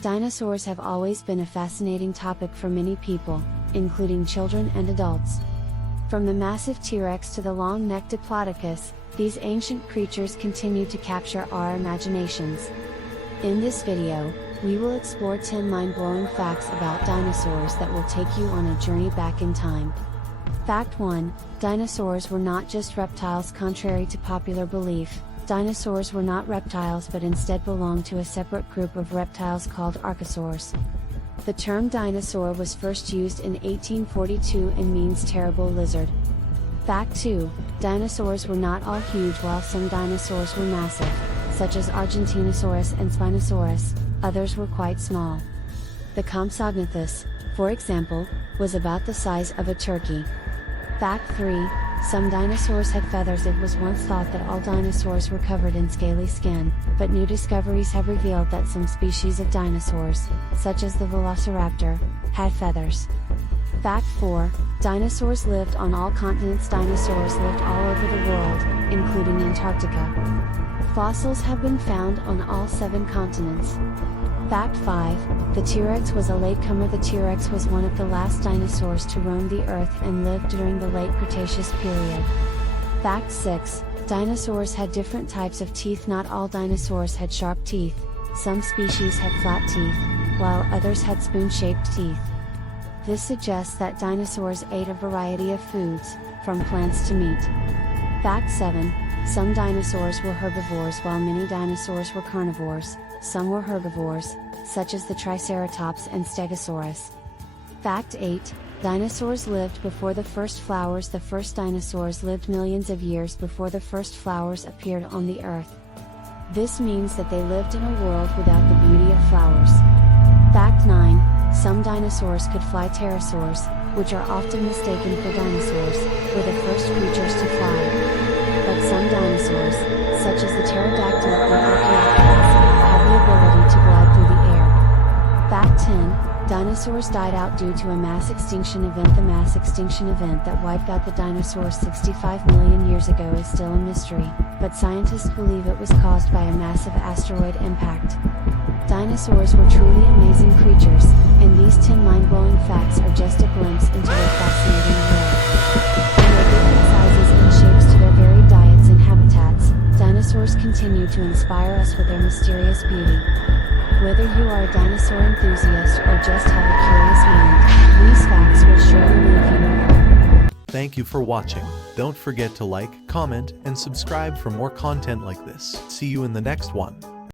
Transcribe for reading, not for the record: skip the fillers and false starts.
Dinosaurs have always been a fascinating topic for many people, including children and adults. From the massive T-Rex to the long-necked Diplodocus, these ancient creatures continue to capture our imaginations. In this video, we will explore 10 mind-blowing facts about dinosaurs that will take you on a journey back in time. Fact 1: Dinosaurs were not just reptiles. Contrary to popular belief, dinosaurs were not reptiles but instead belonged to a separate group of reptiles called archosaurs. The term dinosaur was first used in 1842 and means terrible lizard. Fact 2: Dinosaurs were not all huge. While some dinosaurs were massive, such as Argentinosaurus and Spinosaurus, others were quite small. The Compsognathus, for example, was about the size of a turkey. Fact 3: Some dinosaurs had feathers. It was once thought that all dinosaurs were covered in scaly skin, but new discoveries have revealed that some species of dinosaurs, such as the Velociraptor, had feathers. Fact 4: Dinosaurs lived on all continents. Dinosaurs lived all over the world, including Antarctica. Fossils have been found on all 7 continents. Fact 5: The T-Rex was a latecomer. The T-Rex was one of the last dinosaurs to roam the Earth and lived during the late Cretaceous period. Fact 6: Dinosaurs had different types of teeth. Not all dinosaurs had sharp teeth. Some species had flat teeth, while others had spoon-shaped teeth. This suggests that dinosaurs ate a variety of foods, from plants to meat. Fact 7: Some dinosaurs were herbivores while many dinosaurs were carnivores. Some were herbivores, such as the Triceratops and Stegosaurus. Fact 8: Dinosaurs lived before the first flowers. The first dinosaurs lived millions of years before the first flowers appeared on the Earth. This means that they lived in a world without the beauty of flowers. Fact 9: Some dinosaurs could fly. Pterosaurs, which are often mistaken for dinosaurs, were the first creatures to fly. But some dinosaurs, such as the pterodactyl and archaeopteryx, have the ability to glide through the air. Fact 10: Dinosaurs died out due to a mass extinction event. The mass extinction event that wiped out the dinosaurs 65 million years ago is still a mystery, but scientists believe it was caused by a massive asteroid impact. Dinosaurs were truly amazing creatures, and these 10 mind-blowing facts are just a glimpse into their fascinating world. From their different sizes and shapes to their varied diets and habitats, dinosaurs continue to inspire us with their mysterious beauty. Whether you are a dinosaur enthusiast or just have a curious mind, these facts will surely leave you in awe. Thank you for watching. Don't forget to like, comment, and subscribe for more content like this. See you in the next one.